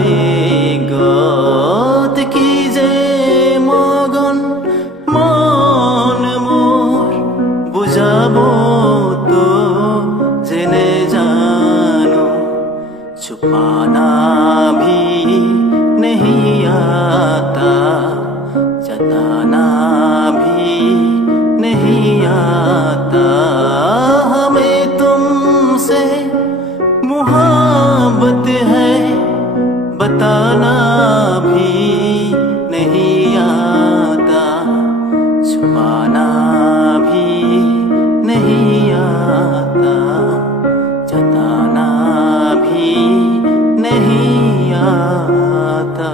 আবেগত কি যে মগন মন মোর, বুঝাবো তো জেনে জানো छुपाना भी नहीं आता, जताना भी नहीं आता। हमें तुमसे मोहब्बत है, बताना भी नहीं आता, छुपाना भी नहीं आता, जताना भी नहीं आता।